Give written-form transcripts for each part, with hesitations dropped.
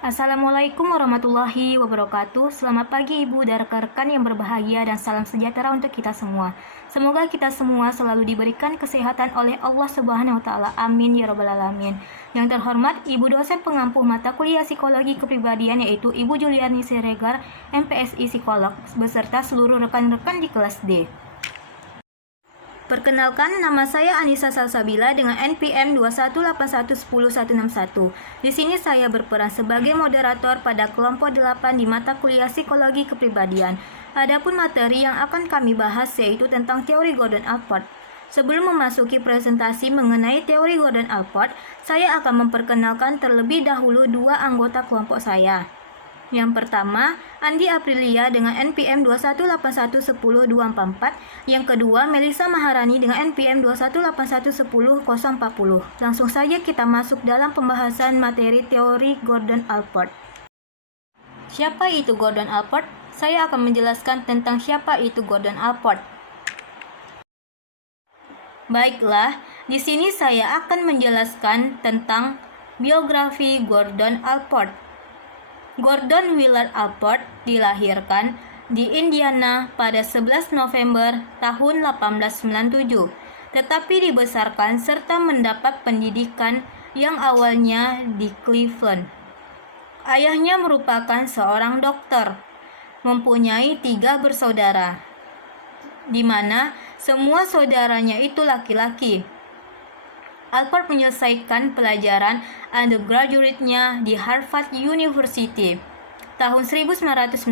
Assalamualaikum warahmatullahi wabarakatuh. Selamat pagi Ibu dan rekan-rekan yang berbahagia dan salam sejahtera untuk kita semua. Semoga kita semua selalu diberikan kesehatan oleh Allah Subhanahu wa taala. Amin ya rabbal alamin. Yang terhormat Ibu dosen pengampu mata kuliah Psikologi Kepribadian yaitu Ibu Juliani Siregar, MPSI Psikolog, beserta seluruh rekan-rekan di kelas D. Perkenalkan, nama saya Anissa Salsabila dengan NPM 218110161. Di sini saya berperan sebagai moderator pada kelompok 8 di mata kuliah Psikologi Kepribadian. Adapun materi yang akan kami bahas yaitu tentang teori Gordon Allport. Sebelum memasuki presentasi mengenai teori Gordon Allport, saya akan memperkenalkan terlebih dahulu dua anggota kelompok saya. Yang pertama, Andi Aprilia dengan NPM 218110244. Yang kedua, Melissa Maharani dengan NPM 218110040. Langsung saja kita masuk dalam pembahasan materi teori Gordon Allport. Siapa itu Gordon Allport? Saya akan menjelaskan tentang siapa itu Gordon Allport. Baiklah, di sini saya akan menjelaskan tentang biografi Gordon Allport. Gordon Willard Allport dilahirkan di Indiana pada 11 November tahun 1897, tetapi dibesarkan serta mendapat pendidikan yang awalnya di Cleveland. Ayahnya merupakan seorang dokter, mempunyai 3 bersaudara, di mana semua saudaranya itu laki-laki. Allport menyelesaikan pelajaran undergraduate-nya di Harvard University. Tahun 1919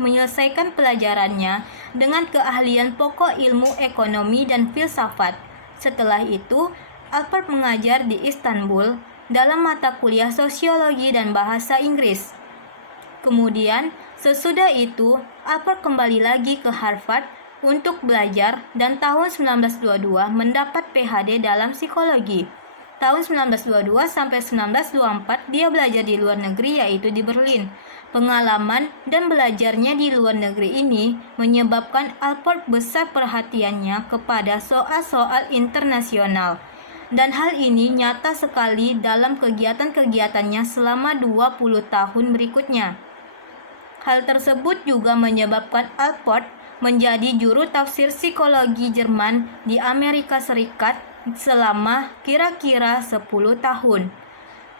menyelesaikan pelajarannya dengan keahlian pokok ilmu ekonomi dan filsafat. Setelah itu, Allport mengajar di Istanbul dalam mata kuliah sosiologi dan bahasa Inggris. Kemudian, sesudah itu, Allport kembali lagi ke Harvard untuk belajar dan tahun 1922 mendapat PhD dalam psikologi. Tahun 1922 sampai 1924 dia belajar di luar negeri yaitu di Berlin. Pengalaman dan belajarnya di luar negeri ini menyebabkan Allport besar perhatiannya kepada soal-soal internasional. Dan hal ini nyata sekali dalam kegiatan-kegiatannya selama 20 tahun berikutnya. Hal tersebut juga menyebabkan Allport menjadi juru tafsir psikologi Jerman di Amerika Serikat selama kira-kira 10 tahun.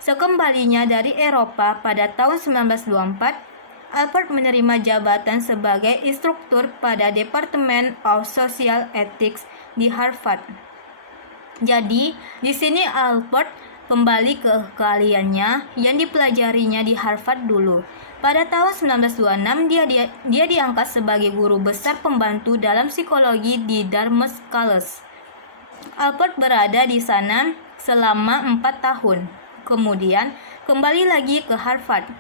Sekembalinya dari Eropa pada tahun 1924, Allport menerima jabatan sebagai instruktur pada Department of Social Ethics di Harvard. Jadi, di sini Allport kembali ke keahliannya yang dipelajarinya di Harvard dulu. Pada tahun 1926, dia diangkat sebagai guru besar pembantu dalam psikologi di Dartmouth College. Allport berada di sana selama 4 tahun. Kemudian, kembali lagi ke Harvard.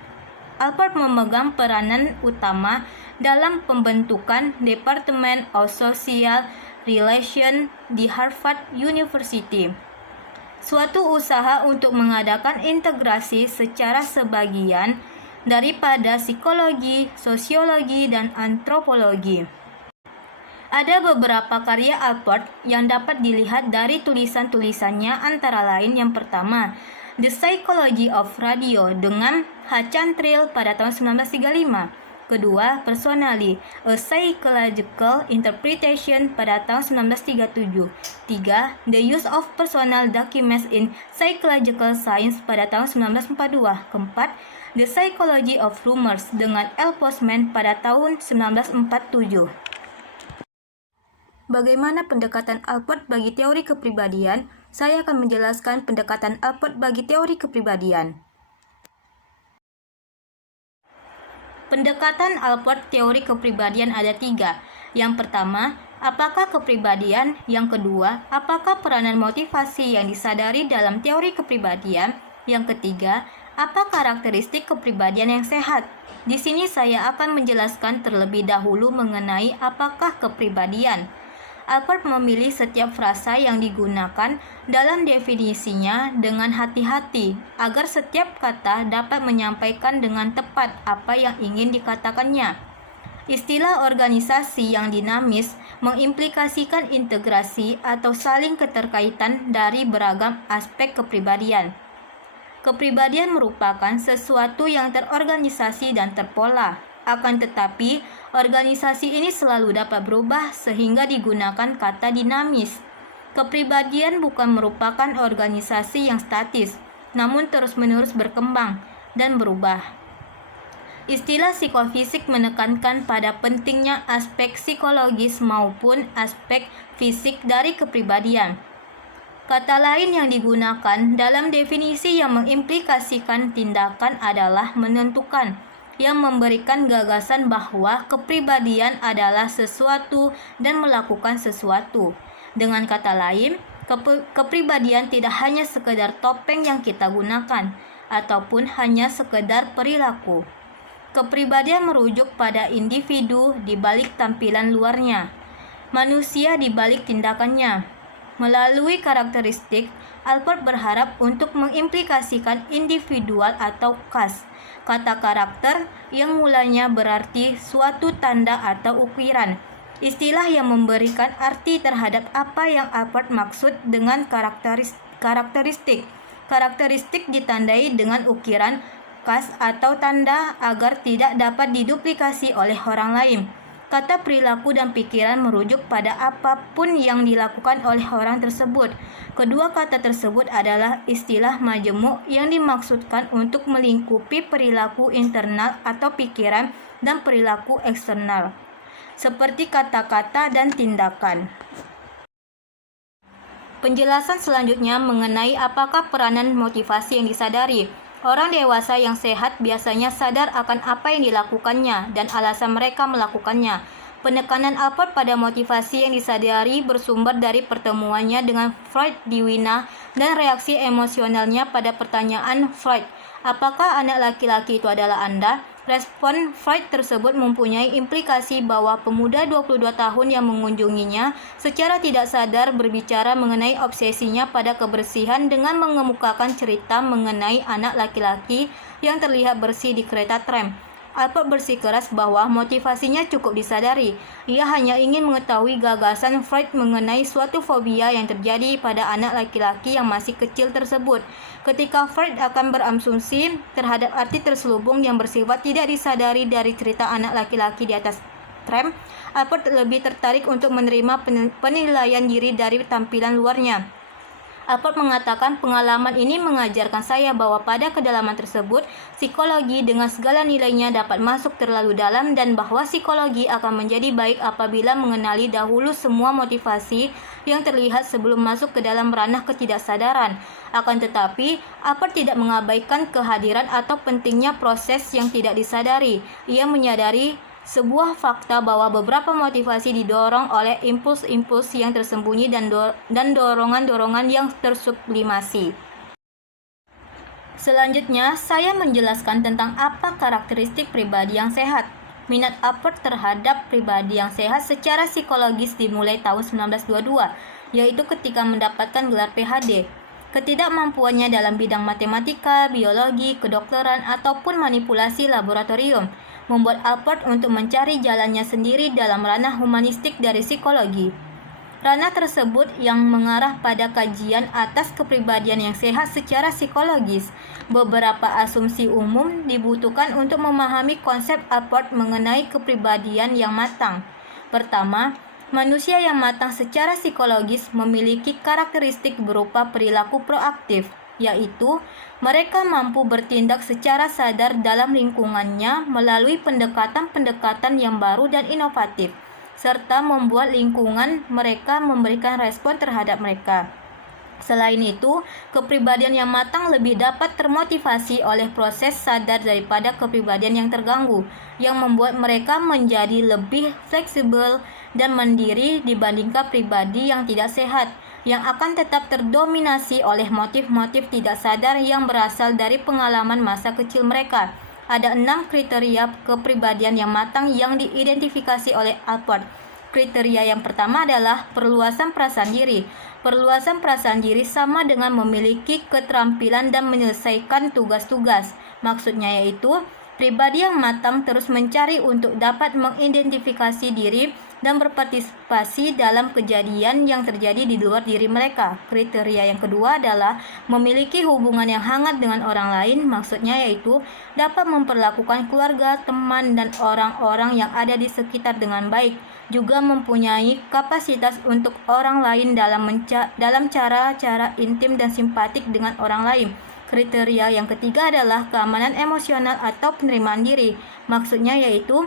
Allport memegang peranan utama dalam pembentukan Department of Social Relations di Harvard University. Suatu usaha untuk mengadakan integrasi secara sebagian daripada psikologi, sosiologi, dan antropologi. Ada beberapa karya Allport yang dapat dilihat dari tulisan-tulisannya antara lain yang pertama, The Psychology of Radio dengan H. Chantrill pada tahun 1935. Kedua, Personally, A Psychological Interpretation pada tahun 1937. Tiga, The Use of Personal Documents in Psychological Science pada tahun 1942. Keempat, The Psychology of Rumors dengan L. Postman pada tahun 1947. Bagaimana pendekatan Allport bagi teori kepribadian? Saya akan menjelaskan pendekatan Allport bagi teori kepribadian. Pendekatan Allport teori kepribadian ada 3. Yang pertama, apakah kepribadian? Yang kedua, apakah peranan motivasi yang disadari dalam teori kepribadian? Yang ketiga, apa karakteristik kepribadian yang sehat? Di sini saya akan menjelaskan terlebih dahulu mengenai apakah kepribadian. Allport memilih setiap frasa yang digunakan dalam definisinya dengan hati-hati agar setiap kata dapat menyampaikan dengan tepat apa yang ingin dikatakannya. Istilah organisasi yang dinamis mengimplikasikan integrasi atau saling keterkaitan dari beragam aspek kepribadian. Kepribadian merupakan sesuatu yang terorganisasi dan terpola. Akan tetapi, organisasi ini selalu dapat berubah sehingga digunakan kata dinamis. Kepribadian bukan merupakan organisasi yang statis, namun terus-menerus berkembang dan berubah. Istilah psikofisik menekankan pada pentingnya aspek psikologis maupun aspek fisik dari kepribadian. Kata lain yang digunakan dalam definisi yang mengimplikasikan tindakan adalah menentukan, yang memberikan gagasan bahwa kepribadian adalah sesuatu dan melakukan sesuatu. Dengan kata lain, kepribadian tidak hanya sekedar topeng yang kita gunakan, ataupun hanya sekedar perilaku. Kepribadian merujuk pada individu di balik tampilan luarnya, manusia di balik tindakannya. Melalui karakteristik, Alport berharap untuk mengimplikasikan individual atau khas. Kata karakter yang mulanya berarti suatu tanda atau ukiran. Istilah yang memberikan arti terhadap apa yang Alport maksud dengan karakteristik. Karakteristik ditandai dengan ukiran, khas atau tanda agar tidak dapat diduplikasi oleh orang lain. Kata perilaku dan pikiran merujuk pada apapun yang dilakukan oleh orang tersebut. Kedua kata tersebut adalah istilah majemuk yang dimaksudkan untuk melingkupi perilaku internal atau pikiran dan perilaku eksternal, seperti kata-kata dan tindakan. Penjelasan selanjutnya mengenai apakah peranan motivasi yang disadari. Orang dewasa yang sehat biasanya sadar akan apa yang dilakukannya dan alasan mereka melakukannya. Penekanan Alport pada motivasi yang disadari bersumber dari pertemuannya dengan Freud di Wina dan reaksi emosionalnya pada pertanyaan Freud, apakah anak laki-laki itu adalah Anda? Respon Freud tersebut mempunyai implikasi bahwa pemuda 22 tahun yang mengunjunginya secara tidak sadar berbicara mengenai obsesinya pada kebersihan dengan mengemukakan cerita mengenai anak laki-laki yang terlihat bersih di kereta tram. Alport bersikeras bahwa motivasinya cukup disadari. Ia hanya ingin mengetahui gagasan Freud mengenai suatu fobia yang terjadi pada anak laki-laki yang masih kecil tersebut. Ketika Freud akan berasumsi terhadap arti terselubung yang bersifat tidak disadari dari cerita anak laki-laki di atas tram, Alport lebih tertarik untuk menerima penilaian diri dari tampilan luarnya. Alport mengatakan pengalaman ini mengajarkan saya bahwa pada kedalaman tersebut, psikologi dengan segala nilainya dapat masuk terlalu dalam dan bahwa psikologi akan menjadi baik apabila mengenali dahulu semua motivasi yang terlihat sebelum masuk ke dalam ranah ketidaksadaran. Akan tetapi, Alport tidak mengabaikan kehadiran atau pentingnya proses yang tidak disadari. Ia menyadari sebuah fakta bahwa beberapa motivasi didorong oleh impuls-impuls yang tersembunyi dan dorongan-dorongan yang tersublimasi. Selanjutnya, saya menjelaskan tentang apa karakteristik pribadi yang sehat. Minat Alport terhadap pribadi yang sehat secara psikologis dimulai tahun 1922, yaitu ketika mendapatkan gelar PhD. Ketidakmampuannya dalam bidang matematika, biologi, kedokteran, ataupun manipulasi laboratorium membuat Alport untuk mencari jalannya sendiri dalam ranah humanistik dari psikologi. Ranah tersebut yang mengarah pada kajian atas kepribadian yang sehat secara psikologis. Beberapa asumsi umum dibutuhkan untuk memahami konsep Alport mengenai kepribadian yang matang. Pertama, manusia yang matang secara psikologis memiliki karakteristik berupa perilaku proaktif, yaitu mereka mampu bertindak secara sadar dalam lingkungannya melalui pendekatan-pendekatan yang baru dan inovatif, serta membuat lingkungan mereka memberikan respon terhadap mereka. Selain itu, kepribadian yang matang lebih dapat termotivasi oleh proses sadar daripada kepribadian yang terganggu, yang membuat mereka menjadi lebih fleksibel dan mandiri dibandingkan pribadi yang tidak sehat, yang akan tetap terdominasi oleh motif-motif tidak sadar yang berasal dari pengalaman masa kecil mereka. Ada 6 kriteria kepribadian yang matang yang diidentifikasi oleh Alport. Kriteria yang pertama adalah perluasan perasaan diri. Perluasan perasaan diri sama dengan memiliki keterampilan dan menyelesaikan tugas-tugas. Maksudnya yaitu, pribadi yang matang terus mencari untuk dapat mengidentifikasi diri dan berpartisipasi dalam kejadian yang terjadi di luar diri mereka. Kriteria yang kedua adalah memiliki hubungan yang hangat dengan orang lain, maksudnya yaitu dapat memperlakukan keluarga, teman, dan orang-orang yang ada di sekitar dengan baik, juga mempunyai kapasitas untuk orang lain dalam cara-cara intim dan simpatik dengan orang lain. Kriteria yang ketiga adalah keamanan emosional atau penerimaan diri, maksudnya yaitu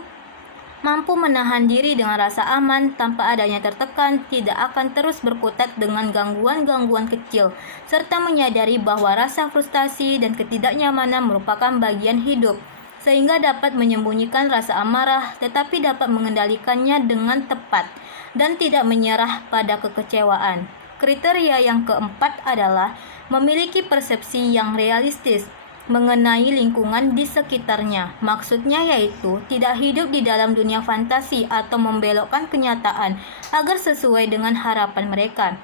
mampu menahan diri dengan rasa aman tanpa adanya tertekan, tidak akan terus berkutat dengan gangguan-gangguan kecil, serta menyadari bahwa rasa frustasi dan ketidaknyamanan merupakan bagian hidup, sehingga dapat menyembunyikan rasa amarah tetapi dapat mengendalikannya dengan tepat dan tidak menyerah pada kekecewaan. Kriteria yang keempat adalah memiliki persepsi yang realistis mengenai lingkungan di sekitarnya. Maksudnya yaitu tidak hidup di dalam dunia fantasi atau membelokkan kenyataan agar sesuai dengan harapan mereka.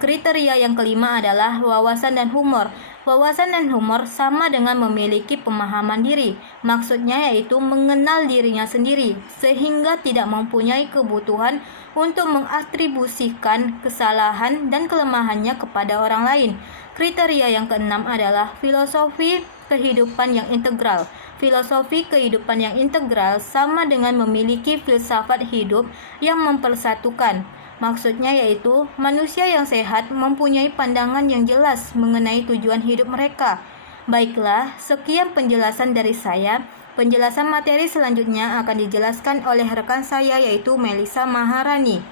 Kriteria yang kelima adalah wawasan dan humor. Wawasan dan humor sama dengan memiliki pemahaman diri. Maksudnya yaitu mengenal dirinya sendiri, sehingga tidak mempunyai kebutuhan untuk mengatribusikan kesalahan dan kelemahannya kepada orang lain. Kriteria yang keenam adalah filosofi kehidupan yang integral. Filosofi kehidupan yang integral sama dengan memiliki filsafat hidup yang mempersatukan. Maksudnya yaitu manusia yang sehat mempunyai pandangan yang jelas mengenai tujuan hidup mereka. Baiklah, sekian penjelasan dari saya. Penjelasan materi selanjutnya akan dijelaskan oleh rekan saya yaitu Melisa Maharani.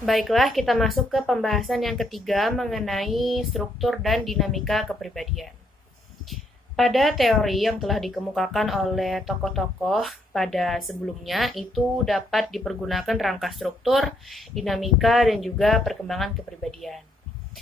Baiklah, kita masuk ke pembahasan yang ketiga mengenai struktur dan dinamika kepribadian. Pada teori yang telah dikemukakan oleh tokoh-tokoh pada sebelumnya, itu dapat dipergunakan rangka struktur, dinamika, dan juga perkembangan kepribadian.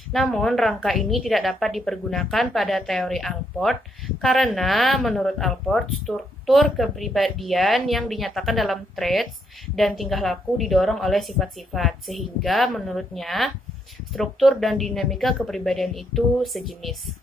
Namun, rangka ini tidak dapat dipergunakan pada teori Allport karena menurut Allport, struktur kepribadian yang dinyatakan dalam traits dan tingkah laku didorong oleh sifat-sifat, sehingga menurutnya struktur dan dinamika kepribadian itu sejenis.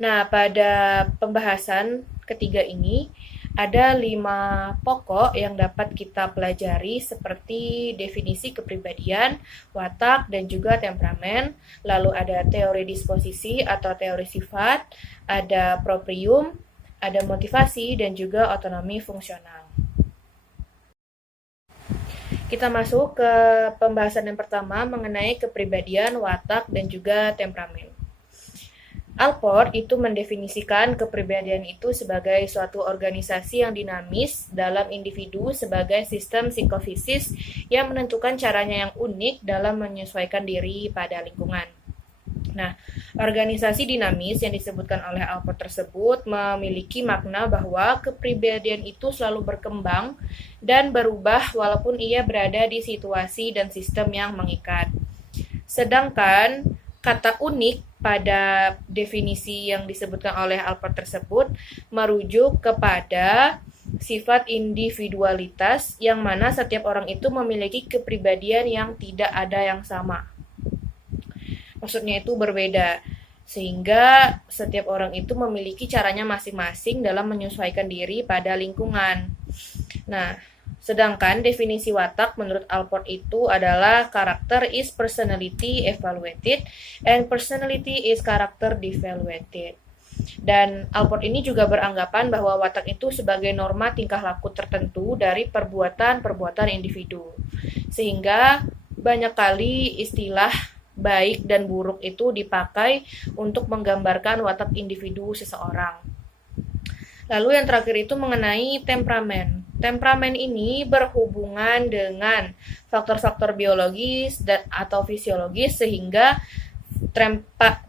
Nah, pada pembahasan ketiga ini, ada 5 pokok yang dapat kita pelajari seperti definisi kepribadian, watak, dan juga temperamen. Lalu ada teori disposisi atau teori sifat, ada proprium, ada motivasi, dan juga otonomi fungsional. Kita masuk ke pembahasan yang pertama mengenai kepribadian, watak, dan juga temperamen. Allport itu mendefinisikan kepribadian itu sebagai suatu organisasi yang dinamis dalam individu sebagai sistem psikofisis yang menentukan caranya yang unik dalam menyesuaikan diri pada lingkungan. Nah, organisasi dinamis yang disebutkan oleh Allport tersebut memiliki makna bahwa kepribadian itu selalu berkembang dan berubah walaupun ia berada di situasi dan sistem yang mengikat. Sedangkan kata unik pada definisi yang disebutkan oleh Allport tersebut merujuk kepada sifat individualitas yang mana setiap orang itu memiliki kepribadian yang tidak ada yang sama. Maksudnya itu berbeda, sehingga setiap orang itu memiliki caranya masing-masing dalam menyesuaikan diri pada lingkungan. Nah, sedangkan definisi watak menurut Allport itu adalah character is personality evaluated and personality is character devaluated. Dan Allport ini juga beranggapan bahwa watak itu sebagai norma tingkah laku tertentu dari perbuatan-perbuatan individu. Sehingga banyak kali istilah baik dan buruk itu dipakai untuk menggambarkan watak individu seseorang. Lalu yang terakhir itu mengenai temperamen. Temperamen ini berhubungan dengan faktor-faktor biologis atau fisiologis sehingga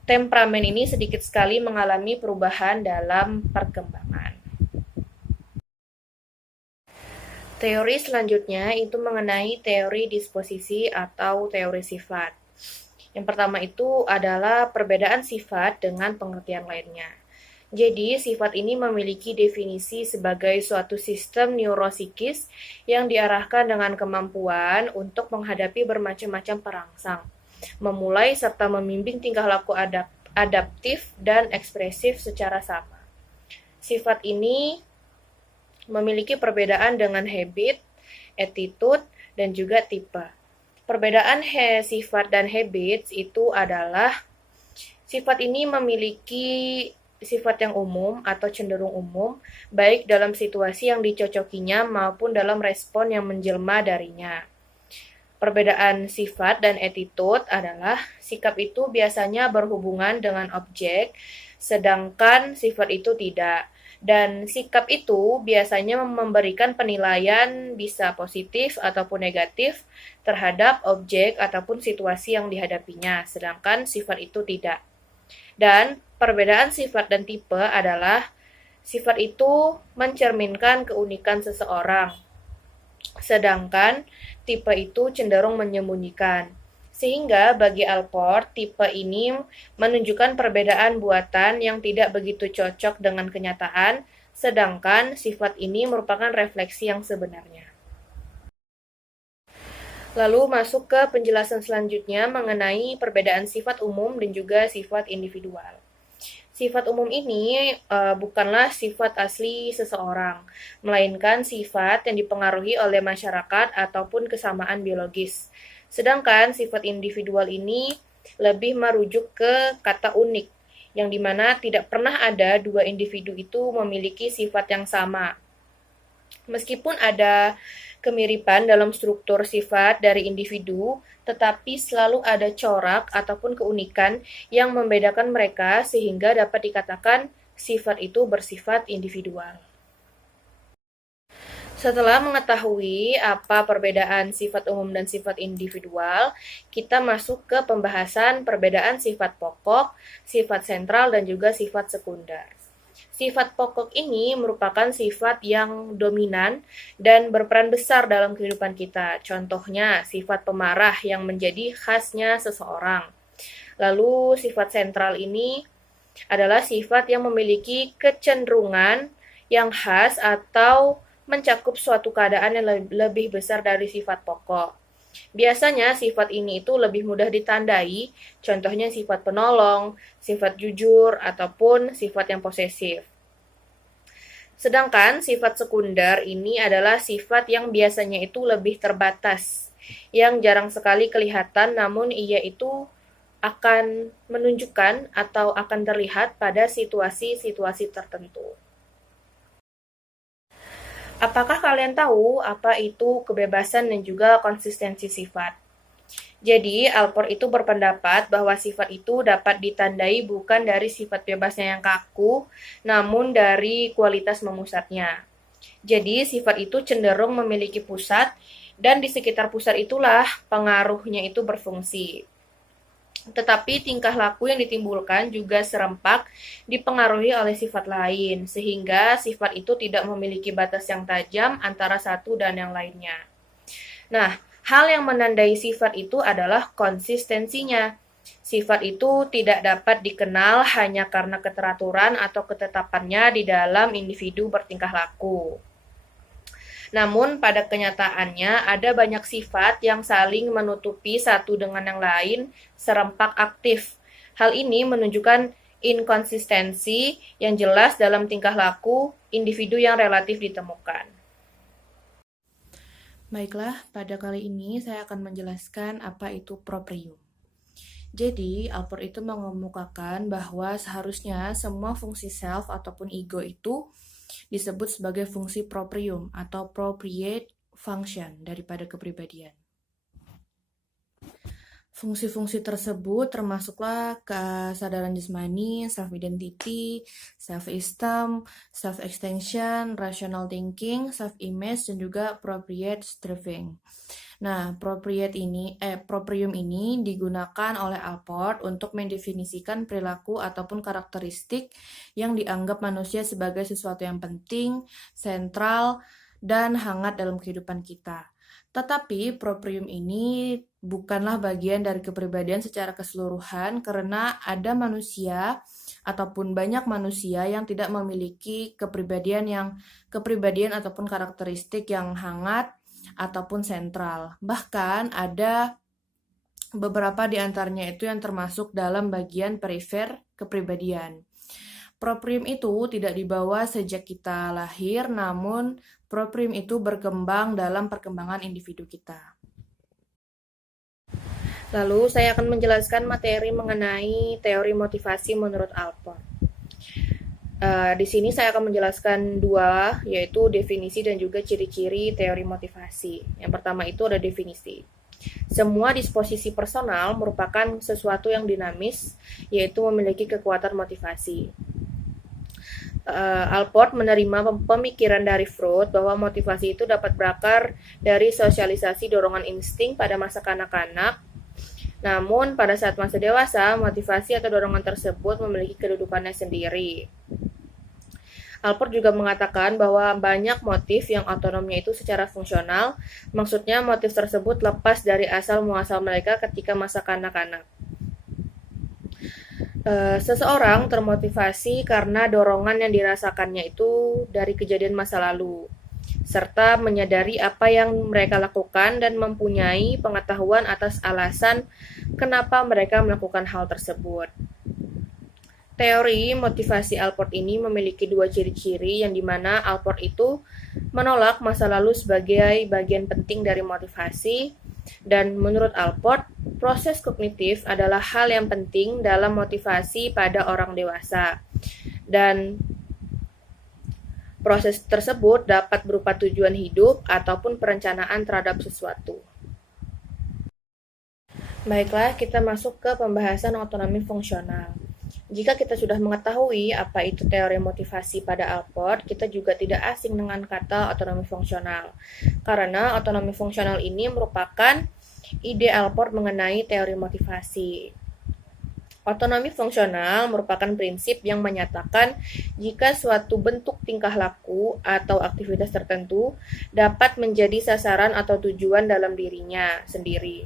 temperamen ini sedikit sekali mengalami perubahan dalam perkembangan. Teori selanjutnya itu mengenai teori disposisi atau teori sifat. Yang pertama itu adalah perbedaan sifat dengan pengertian lainnya. Jadi, sifat ini memiliki definisi sebagai suatu sistem neuropsikis yang diarahkan dengan kemampuan untuk menghadapi bermacam-macam perangsang, memulai serta membimbing tingkah laku adaptif dan ekspresif secara sama. Sifat ini memiliki perbedaan dengan habit, attitude, dan juga tipe. Perbedaan sifat dan habits itu adalah sifat ini memiliki sifat yang umum atau cenderung umum, baik dalam situasi yang dicocokinya maupun dalam respon yang menjelma darinya. Perbedaan sifat dan attitude adalah sikap itu biasanya berhubungan dengan objek, sedangkan sifat itu tidak. Dan sikap itu biasanya memberikan penilaian bisa positif ataupun negatif terhadap objek ataupun situasi yang dihadapinya, sedangkan sifat itu tidak. Dan perbedaan sifat dan tipe adalah sifat itu mencerminkan keunikan seseorang, sedangkan tipe itu cenderung menyembunyikan. Sehingga bagi Allport, tipe ini menunjukkan perbedaan buatan yang tidak begitu cocok dengan kenyataan, sedangkan sifat ini merupakan refleksi yang sebenarnya. Lalu masuk ke penjelasan selanjutnya mengenai perbedaan sifat umum dan juga sifat individual. Sifat umum ini bukanlah sifat asli seseorang, melainkan sifat yang dipengaruhi oleh masyarakat ataupun kesamaan biologis. Sedangkan sifat individual ini lebih merujuk ke kata unik, yang dimana tidak pernah ada dua individu itu memiliki sifat yang sama. Meskipun ada kemiripan dalam struktur sifat dari individu, tetapi selalu ada corak ataupun keunikan yang membedakan mereka sehingga dapat dikatakan sifat itu bersifat individual. Setelah mengetahui apa perbedaan sifat umum dan sifat individual, kita masuk ke pembahasan perbedaan sifat pokok, sifat sentral, dan juga sifat sekunder. Sifat pokok ini merupakan sifat yang dominan dan berperan besar dalam kehidupan kita. Contohnya, sifat pemarah yang menjadi khasnya seseorang. Lalu, sifat sentral ini adalah sifat yang memiliki kecenderungan yang khas atau mencakup suatu keadaan yang lebih besar dari sifat pokok. Biasanya sifat ini itu lebih mudah ditandai, contohnya sifat penolong, sifat jujur, ataupun sifat yang posesif. Sedangkan sifat sekunder ini adalah sifat yang biasanya itu lebih terbatas, yang jarang sekali kelihatan namun ia itu akan menunjukkan atau akan terlihat pada situasi-situasi tertentu. Apakah kalian tahu apa itu kebebasan dan juga konsistensi sifat? Jadi, Allport itu berpendapat bahwa sifat itu dapat ditandai bukan dari sifat bebasnya yang kaku, namun dari kualitas memusatnya. Jadi, sifat itu cenderung memiliki pusat, dan di sekitar pusat itulah pengaruhnya itu berfungsi. Tetapi tingkah laku yang ditimbulkan juga serempak dipengaruhi oleh sifat lain, sehingga sifat itu tidak memiliki batas yang tajam antara satu dan yang lainnya. Nah, hal yang menandai sifat itu adalah konsistensinya. Sifat itu tidak dapat dikenal hanya karena keteraturan atau ketetapannya di dalam individu bertingkah laku. Namun pada kenyataannya ada banyak sifat yang saling menutupi satu dengan yang lain serempak aktif. Hal ini menunjukkan inkonsistensi yang jelas dalam tingkah laku individu yang relatif ditemukan. Baiklah, pada kali ini saya akan menjelaskan apa itu proprium. Jadi, Allport itu mengemukakan bahwa seharusnya semua fungsi self ataupun ego itu disebut sebagai fungsi proprium atau appropriate function daripada kepribadian. Fungsi-fungsi tersebut termasuklah kesadaran jasmani, self-identity, self-esteem, self-extension, rational thinking, self-image, dan juga appropriate striving. Nah, proprium ini digunakan oleh Allport untuk mendefinisikan perilaku ataupun karakteristik yang dianggap manusia sebagai sesuatu yang penting, sentral, dan hangat dalam kehidupan kita. Tetapi proprium ini bukanlah bagian dari kepribadian secara keseluruhan karena ada manusia ataupun banyak manusia yang tidak memiliki kepribadian ataupun karakteristik yang hangat ataupun sentral. Bahkan ada beberapa di antaranya itu yang termasuk dalam bagian perifer kepribadian. Proprim itu tidak dibawa sejak kita lahir, namun proprim itu berkembang dalam perkembangan individu kita. Lalu saya akan menjelaskan materi mengenai teori motivasi menurut Allport. Di sini saya akan menjelaskan dua, yaitu definisi dan juga ciri-ciri teori motivasi. Yang pertama itu ada definisi. Semua disposisi personal merupakan sesuatu yang dinamis, yaitu memiliki kekuatan motivasi. Allport menerima pemikiran dari Freud bahwa motivasi itu dapat berakar dari sosialisasi dorongan insting pada masa kanak-kanak. Namun, pada saat masa dewasa, motivasi atau dorongan tersebut memiliki kedudukannya sendiri. Allport juga mengatakan bahwa banyak motif yang otonomnya itu secara fungsional, maksudnya motif tersebut lepas dari asal-muasal mereka ketika masa kanak-kanak. Seseorang termotivasi karena dorongan yang dirasakannya itu dari kejadian masa lalu, serta menyadari apa yang mereka lakukan dan mempunyai pengetahuan atas alasan kenapa mereka melakukan hal tersebut. Teori motivasi Allport ini memiliki dua ciri-ciri yang dimana Allport itu menolak masa lalu sebagai bagian penting dari motivasi, dan menurut Allport, proses kognitif adalah hal yang penting dalam motivasi pada orang dewasa. Dan proses tersebut dapat berupa tujuan hidup ataupun perencanaan terhadap sesuatu. Baiklah, kita masuk ke pembahasan otonomi fungsional. Jika kita sudah mengetahui apa itu teori motivasi pada Allport, kita juga tidak asing dengan kata otonomi fungsional. Karena otonomi fungsional ini merupakan ide Allport mengenai teori motivasi. Otonomi fungsional merupakan prinsip yang menyatakan jika suatu bentuk tingkah laku atau aktivitas tertentu dapat menjadi sasaran atau tujuan dalam dirinya sendiri,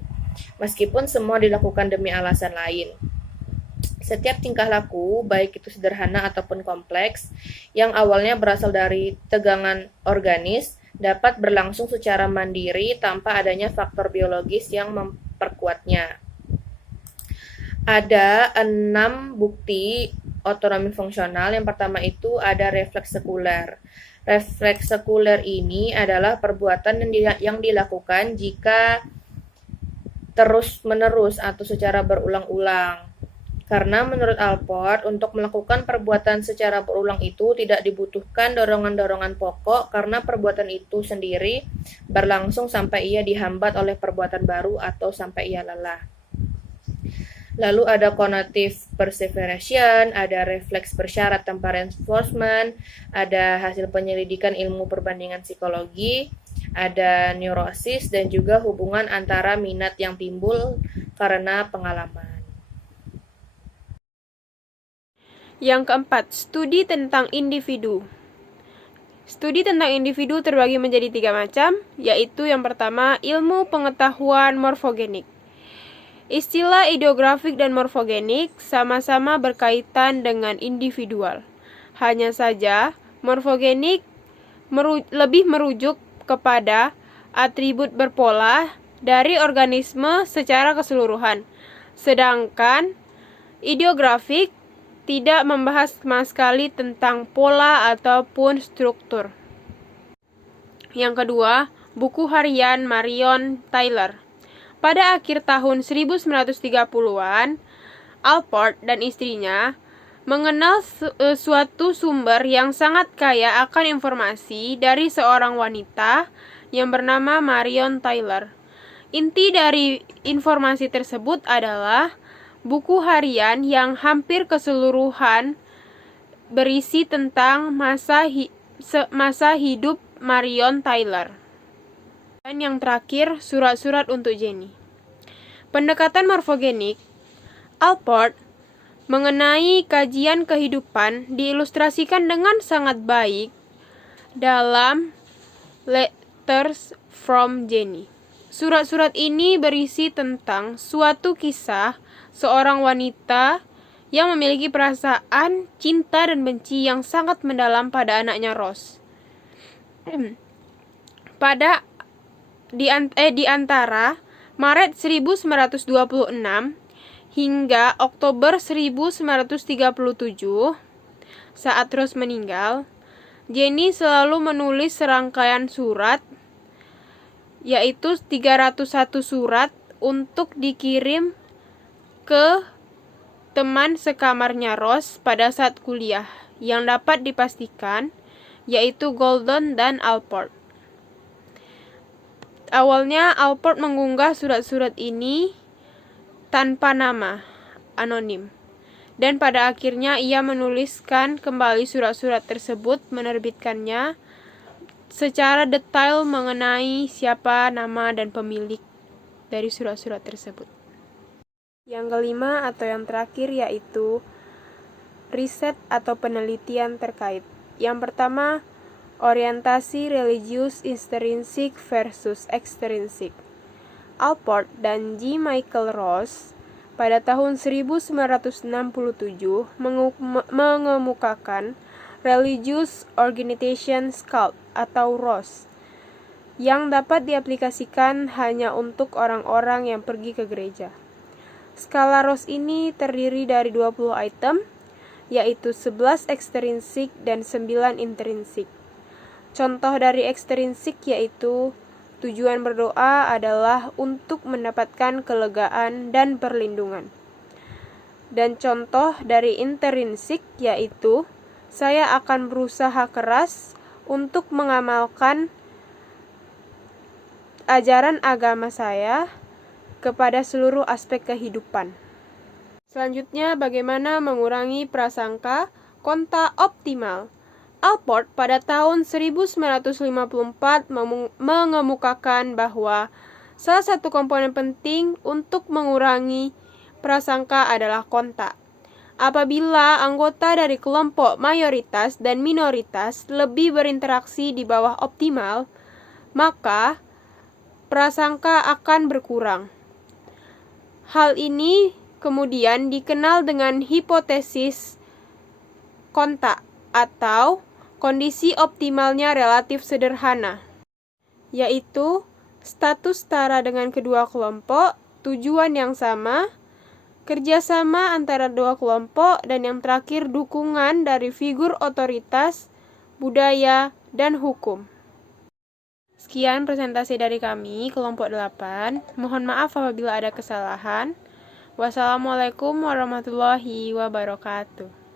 meskipun semua dilakukan demi alasan lain. Setiap tingkah laku, baik itu sederhana ataupun kompleks, yang awalnya berasal dari tegangan organis, dapat berlangsung secara mandiri tanpa adanya faktor biologis yang memperkuatnya. Ada 6 bukti otonomi fungsional. Yang pertama itu ada refleks sekuler. Refleks sekuler ini adalah perbuatan yang dilakukan jika terus-menerus atau secara berulang-ulang. Karena menurut Allport, untuk melakukan perbuatan secara berulang itu tidak dibutuhkan dorongan-dorongan pokok karena perbuatan itu sendiri berlangsung sampai ia dihambat oleh perbuatan baru atau sampai ia lelah. Lalu ada cognitive perseveration, ada refleks bersyarat tanpa reinforcement, ada hasil penyelidikan ilmu perbandingan psikologi, ada neurosis, dan juga hubungan antara minat yang timbul karena pengalaman. Yang keempat, studi tentang individu. Studi tentang individu terbagi menjadi 3 macam, yaitu yang pertama, ilmu pengetahuan morfogenik. Istilah ideografik dan morfogenik sama-sama berkaitan dengan individual. Hanya saja, morfogenik lebih merujuk kepada atribut berpola dari organisme secara keseluruhan, sedangkan ideografik tidak membahas sama sekali tentang pola ataupun struktur. Yang kedua, buku harian Marion Taylor. Pada akhir tahun 1930-an, Allport dan istrinya mengenal suatu sumber yang sangat kaya akan informasi dari seorang wanita yang bernama Marion Taylor. Inti dari informasi tersebut adalah buku harian yang hampir keseluruhan berisi tentang masa hidup Marion Taylor. Dan yang terakhir, surat-surat untuk Jenny. Pendekatan morfogenik Allport mengenai kajian kehidupan diilustrasikan dengan sangat baik dalam Letters from Jenny. Surat-surat ini berisi tentang suatu kisah seorang wanita yang memiliki perasaan cinta dan benci yang sangat mendalam pada anaknya Rose. Di antara Maret 1926 hingga Oktober 1937, Saat Rose meninggal, Jenny selalu menulis serangkaian surat, yaitu 301 surat untuk dikirim ke teman sekamarnya Rose pada saat kuliah, yang dapat dipastikan yaitu Gordon dan Alport. Awalnya Alport mengunggah surat-surat ini tanpa nama, anonim. Dan pada akhirnya ia menuliskan kembali surat-surat tersebut, menerbitkannya secara detail mengenai siapa nama dan pemilik dari surat-surat tersebut. Yang kelima atau yang terakhir yaitu riset atau penelitian terkait. Yang pertama, orientasi religius intrinsik versus ekstrinsik. Alport dan G. Michael Rose pada tahun 1967 mengemukakan Religious Organization Cult atau ROS yang dapat diaplikasikan hanya untuk orang-orang yang pergi ke gereja. Skala ROS ini terdiri dari 20 item, yaitu 11 ekstrinsik dan 9 intrinsik. Contoh dari ekstrinsik yaitu tujuan berdoa adalah untuk mendapatkan kelegaan dan perlindungan. Dan contoh dari intrinsik yaitu saya akan berusaha keras untuk mengamalkan ajaran agama saya kepada seluruh aspek kehidupan. Selanjutnya, bagaimana mengurangi prasangka konta optimal. Alport pada tahun 1954 mengemukakan bahwa salah satu komponen penting untuk mengurangi prasangka adalah konta. Apabila anggota dari kelompok mayoritas dan minoritas lebih berinteraksi di bawah optimal, maka prasangka akan berkurang. Hal ini kemudian dikenal dengan hipotesis konta atau kondisi optimalnya relatif sederhana, yaitu status setara dengan kedua kelompok, tujuan yang sama, kerjasama antara dua kelompok, dan yang terakhir dukungan dari figur otoritas, budaya, dan hukum. Sekian presentasi dari kami, kelompok 8. Mohon maaf apabila ada kesalahan. Wassalamualaikum warahmatullahi wabarakatuh.